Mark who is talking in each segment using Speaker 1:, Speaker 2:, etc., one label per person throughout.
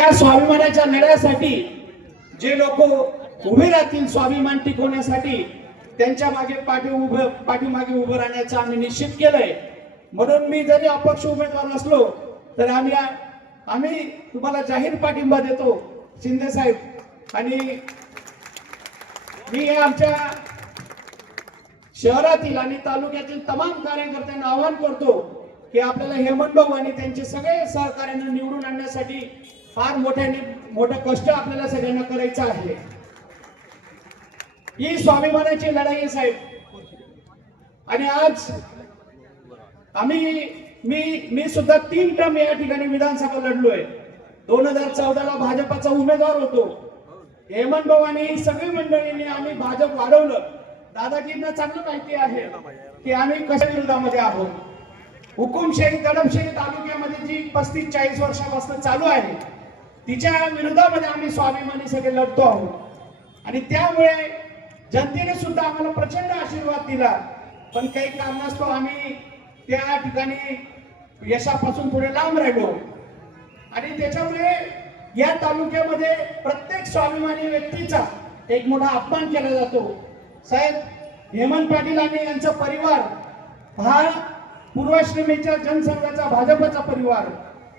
Speaker 1: या स्वाभिमानाच्या लढ्यासाठी जे लोक उभे राहतील स्वाभिमान टिकवण्यासाठी त्यांच्या मागे पाठी उभं पाठीमागे उभं राहण्याचं आम्ही निश्चित केलंय. म्हणून मी जरी अपक्ष उमेदवार नसलो तर आम्ही आम्ही तुम्हाला जाहीर पाठिंबा देतो शिंदे साहेब. आणि मी हे आमच्या शहरातील आणि तालुक्यातील तमाम कार्यकर्त्यांना आवाहन करतो की आपल्याला हेमंत भाऊ आणि त्यांचे सगळे सहकार्यांना निवडून आणण्यासाठी फार मोठ्याने मोठं कष्ट आपल्याला सगळ्यांना करायचं आहे. ही स्वाभिमानाची लढाई आहे साहेब. आणि आज आम्ही मी मी सुद्धा तीन टर्म या ठिकाणी विधानसभा लढलोय. दोन हजार चौदाला भाजपाचा उमेदवार होतो. हेमंत भाऊ आणि सगळी मंडळींनी आम्ही भाजप वाढवलं. दादाजींना चांगलं माहिती आहे की आम्ही कशा विरोधामध्ये आहोत? हुकुमशाही दडपशाही तालुक्यामध्ये जी पस्तीस चाळीस वर्षापासून चालू आहे तिच्या विरोधामध्ये आम्ही स्वाभिमानी सगळे लढतो आहोत. आणि त्यामुळे जनतेने सुद्धा आम्हाला प्रचंड आशीर्वाद दिला. पण काही कारणास्तव आम्ही त्या ठिकाणी यशापासून पुढे लांब राहिलो. आणि त्याच्यामुळे या तालुक्यामध्ये प्रत्येक स्वाभिमानी व्यक्तीचा एक मोठा अपमान केला जातो. साहेब हेमंत पाटील आणि यांचा परिवार हा पूर्वाश्रमीच्या जनसंघाचा भाजपचा परिवार.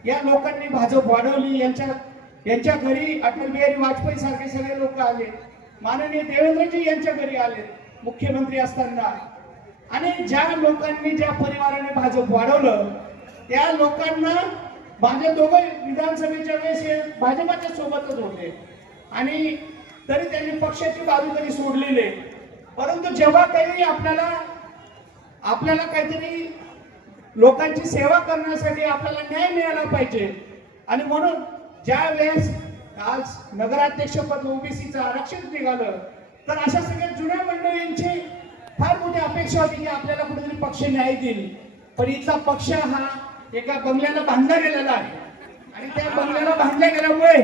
Speaker 1: या लोकांनी भाजप वाढवली यांच्या यांच्या घरी अटल बिहारी वाजपेयी सारखे सगळे लोक आले. माननीय देवेंद्रजी यांच्या घरी आले मुख्यमंत्री असताना. आणि ज्या लोकांनी ज्या परिवाराने भाजप वाढवलं त्या लोकांना माझ्या दोघं विधानसभेच्या वेळेस हे भाजपाच्या सोबतच होते. आणि तरी त्यांनी पक्षाची बाजू तरी सोडलेली आहे. परंतु जेव्हा काही आपल्याला आपल्याला काहीतरी लोकांची सेवा करण्यासाठी आपल्याला न्याय मिळाला पाहिजे. आणि म्हणून ज्या वेळेस आज ओबीसी ओबीसीचं आरक्षण निघालं तर अशा सगळ्या जुन्या मंडळींची फार मोठी अपेक्षा होती की आपल्याला कुठेतरी पक्ष न्याय देईल. पण इथला पक्ष हा एका बंगल्याला बांधला गेलेला आहे. आणि त्या बंगल्याला बांधल्या गेल्यामुळे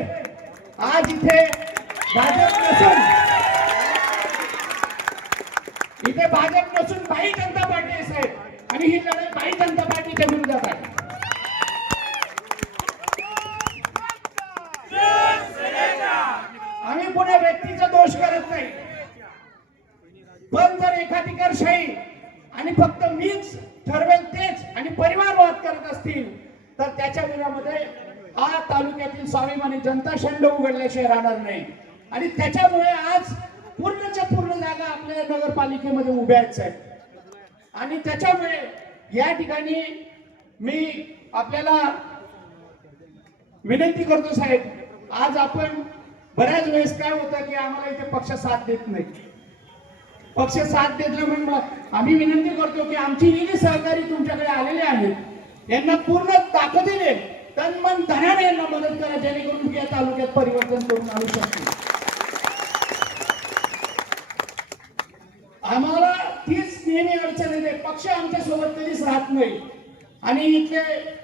Speaker 1: आज इथे भाजप नसून इथे भाजप नसून भाई जनता पार्टी साहेब. आणि ही लढाई भाई जनता पार्टीच्या विरोधात आहे आम्ही पुढे व्यक्तीचा दोष करत नाही. पण जर एकाधिकारशाही आणि फक्त मीच ठरवेल तेच आणि परिवारवाद करत असतील तर त्याच्या विरोधामध्ये हा तालुक्यातील स्वाभिमानी जनता शंड उघडल्याशिवाय राहणार नाही. आणि त्याच्यामुळे आज पूर्णच्या पूर्ण जागा आपल्या नगरपालिकेमध्ये उभ्या आहेत साहेब. आणि त्याच्यामुळे या ठिकाणी मी आपल्याला विनंती करतो साहेब आज आपण बऱ्याच वेळेस काय होतं की आम्हाला इथे पक्ष साथ देत नाही. पक्ष साथ देत नाही म्हणून आम्ही विनंती करतो की आमची ही जी सहकारी तुमच्याकडे आलेले आहेत यांना पूर्ण ताकदीने तन मन धनाने यांना मदत करा जेणेकरून या तालुक्यात परिवर्तन करून आणू शकतो आम्हाला तीच नेहमी अडचण येते पक्ष आमच्यासोबत कधीच राहत नाही. आणि इथले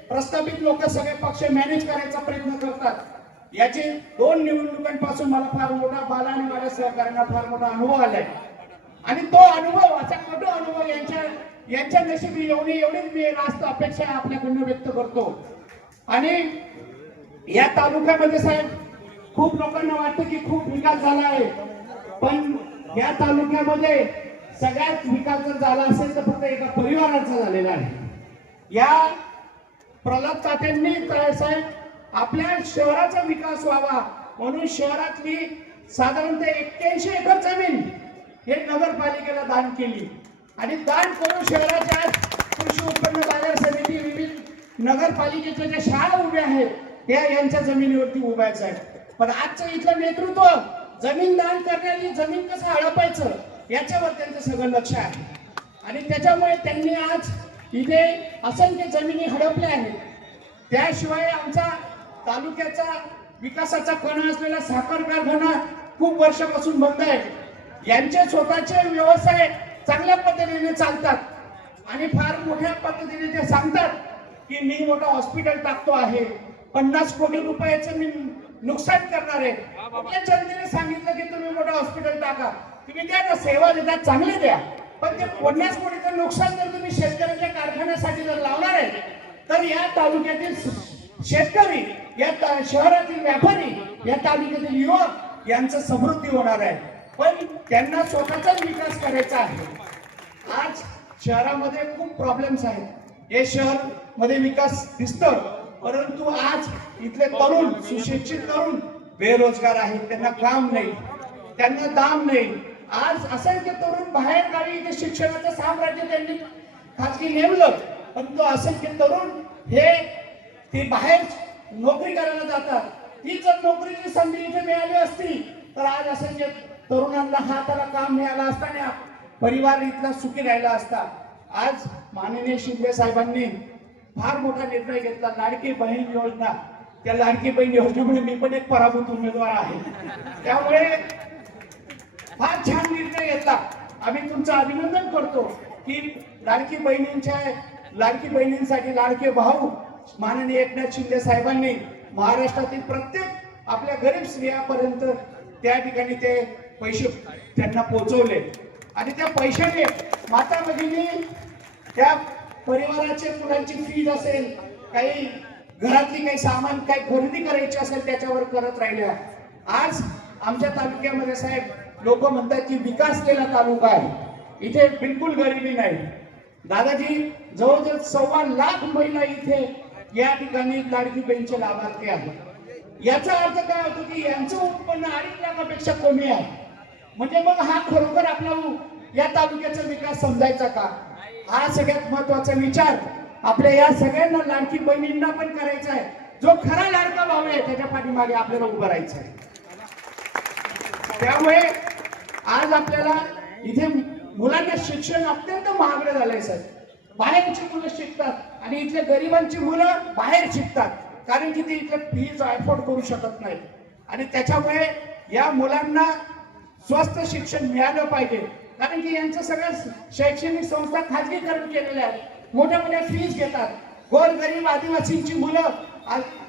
Speaker 1: प्रस्थापित लोक सगळे पक्ष मॅनेज करायचा प्रयत्न करतात. याचे दोन निवडणुकांपासून मला फार मोठा बाला आणि माझ्या सहकार्यांना फार मोठा अनुभव आलाय. आणि तो अनुभव असा मोठा अनुभव यांच्या यांच्या नशिबी एवढी एवढीच मी रास्त अपेक्षा आपल्याकडनं व्यक्त करतो. आणि या तालुक्यामध्ये साहेब खूप लोकांना वाटतं की खूप विकास झाला आहे. पण या तालुक्यामध्ये सगळ्यात विकास जर झाला असेल तर फक्त एका परिवाराचा झालेला आहे. या प्रल्हाद तात्यांनी साहेब आपल्या शहराचा विकास व्हावा. म्हणून शहरातली साधारणतः एक्क्याऐंशी एकर जमीन हे नगरपालिकेला दान केली. आणि दान करून शहराच्या कृषी उत्पन्न बाजार समिती विविध नगरपालिकेच्या ज्या शाळा उभ्या आहेत त्या यांच्या जमिनीवरती उभ्याच आहेत पण आजचं इथलं नेतृत्व जमीन दान करण्याची जमीन कसं हडपायचं याच्यावर त्यांचं सगळं लक्ष आहे. आणि त्याच्यामुळे त्यांनी आज इथे असंख्य जमिनी हडपल्या आहेत. त्याशिवाय आमचा तालुक्याचा विकासाचा कणा असलेला साखर कारखाना खूप वर्षापासून बंद आहे. यांचे स्वतःचे व्यवसाय चांगल्या पद्धतीने चालतात. आणि फार मोठ्या पद्धतीने ते सांगतात की मी मोठं हॉस्पिटल टाकतो आहे. पन्नास कोटी रुपयाचं मी नुकसान करणार आहे. आपल्या जनतेने सांगितलं की तुम्ही मोठं हॉस्पिटल टाका. तुम्ही द्या ना सेवा देतात चांगले द्या. पण ते पन्नास कोटीचं नुकसान जर तुम्ही शेतकऱ्याच्या कारखान्यासाठी जर लावणार आहे तर या तालुक्यातील शेतकरी या शहरातील व्यापारी या तालुक्यातील युवक यांचं समृद्धी होणार आहे. पण त्यांना स्वतःचाच विकास करायचा आहे. आज शहरामध्ये खूप प्रॉब्लेम्स आहेत. हे शहरमध्ये विकास दिसतो परंतु आज इथले तरुण सुशिक्षित तरुण बेरोजगार आहेत. त्यांना काम नाही. त्यांना दाम नाही. आज असंख्य तरुण बाहेर गावी इथे शिक्षणाचं साम्राज्य त्यांनी खाजगी नेमलं. तो असंख्य तरुण हे ती बाहेर नोकरी करायला जातात. ही जर नोकरीची संधी इथे मिळाली असती तर आज असं जे तरुणांना हाताला काम मिळाला असताना परिवार इथला सुखी राहिला असता. आज माननीय शिंदे साहेबांनी फार मोठा निर्णय घेतला लाडकी बहीण योजना. त्या लाडकी बहीण योजनेमुळे मी पण एक पराभूत उमेदवार आहे. त्यामुळे फार छान निर्णय घेतला. आम्ही तुमचं अभिनंदन करतो की लाडकी बहिणींच्या लाडकी बहिणींसाठी लाडके भाऊ माननीय एकनाथ शिंदे साहेबांनी महाराष्ट्रातील प्रत्येक आपल्या गरीब स्त्रियापर्यंत त्या ठिकाणी ते पैसे त्यांना पोहोचवले. आणि त्या पैशाने माता भगिनी त्या परिवाराचे मुलांची फीज असेल काही घरातली काही सामान काही खरेदी करायची असेल त्याच्यावर करत राहिल्या. आज आमच्या तालुक्यामध्ये साहेब लोक म्हणतात की विकास केला तालुका आहे. इथे बिलकुल गरिबी नाही. दादाजी जवळजवळ सव्वा लाख महिला इथे या ठिकाणी लाडकी बहीणचे लाभार्थी आहेत. याचा अर्थ काय होतो की यांचं उत्पन्न अडीच लाखापेक्षा कमी आहे. म्हणजे मग हा खरोखर आपला या तालुक्याचा विकास समजायचा का? हा सगळ्यात महत्त्वाचा विचार आपल्या या सगळ्यांना लाडकी बहिणींना पण करायचा आहे. जो खरा लाडका भाऊ आहे त्याच्या पाठीमागे आपल्याला उभं राहायचं आहे. त्यामुळे आज आपल्याला इथे मुलांना शिक्षण अत्यंत महागडं झालंय सर बाहेरची मुलं शिकतात. आणि इथल्या गरिबांची मुलं बाहेर शिकतात. कारण की ते इथलं फीज अफोर्ड करू शकत नाहीत आणि त्याच्यामुळे या मुलांना स्वस्त शिक्षण मिळालं पाहिजे. कारण की यांचं सगळं शैक्षणिक संस्था खाजगीकरण केलेल्या आहेत मोठ्या मोठ्या फीज घेतात. गोरगरीब आदिवासींची मुलं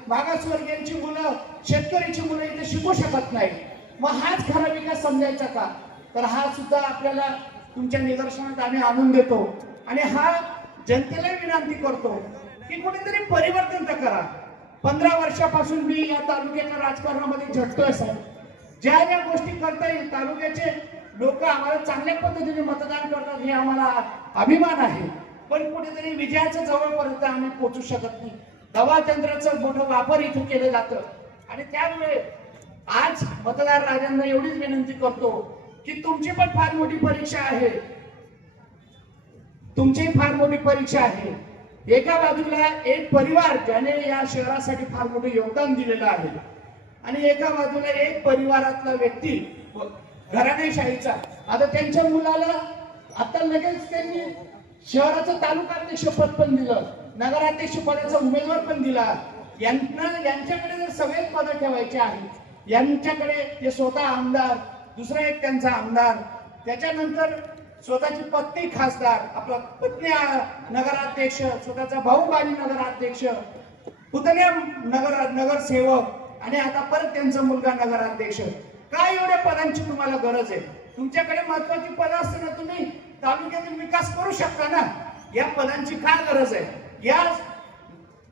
Speaker 1: मागासवर्गीयांची मुलं शेतकरीची मुलं इथे शिकू शकत नाही मग हाच खरा विकास समजायचा का? तर हा सुद्धा आपल्याला तुमच्या निदर्शनात आम्ही आणून देतो. आणि हा जनतेला विनंती करतो की कुठेतरी परिवर्तन तर करा. पंधरा वर्षापासून मी या तालुक्याच्या राजकारणामध्ये झटतोय साहेब. ज्या ज्या गोष्टी करता येईल तालुक्याचे लोक आम्हाला चांगल्या पद्धतीने मतदान करतात हे आम्हाला अभिमान आहे. पण कुठेतरी विजयाच्या जवळपर्यंत आम्ही पोचू शकत नाही. दवा तंत्राचं मोठं वापर इथे केलं जातं. आणि त्यामुळे आज मतदार राजांना एवढीच विनंती करतो की तुमची पण फार मोठी परीक्षा आहे. तुमची फार मोठी परीक्षा आहे. एका बाजूला एक परिवार ज्याने या शहरासाठी फार मोठं योगदान दिलेलं आहे. आणि एका बाजूला एक परिवारातला व्यक्ती घराणेशाहीचा आता त्यांच्या मुलाला आता लगेच त्यांनी शहराचं तालुकाध्यक्ष पद पण दिलं नगराध्यक्ष पदाचा उमेदवार पण दिला. यांना यांच्याकडे जर सगळेच पदं ठेवायचे आहेत यांच्याकडे ते स्वतः आमदार दुसरा एक त्यांचा आमदार त्याच्यानंतर स्वतःची पत्नी खासदार आपला पत्नी नगराध्यक्ष स्वतःचा भाऊ बाजी नगराध्यक्ष पुतण्या नगर नगरसेवक आणि आता परत त्यांचा मुलगा नगराध्यक्ष. काय एवढ्या पदांची तुम्हाला गरज आहे? तुमच्याकडे महत्वाची पदं असताना तुम्ही? तालुक्यातील विकास करू शकता ना? या पदांची काय गरज आहे? या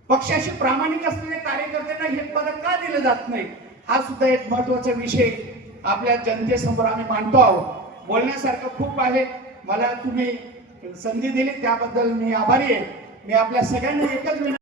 Speaker 1: पक्षाशी प्रामाणिक असलेल्या कार्यकर्त्यांना हे पद का दिलं जात नाही? हा सुद्धा एक महत्त्वाचा विषय आपल्या जनतेसमोर आम्ही मांडतो आहोत. बोलण्यासारखं खूप आहे. मला तुम्ही संधी दिली त्याबद्दल मी आभारी आहे. मी आपल्या सगळ्यांना एकच विनंती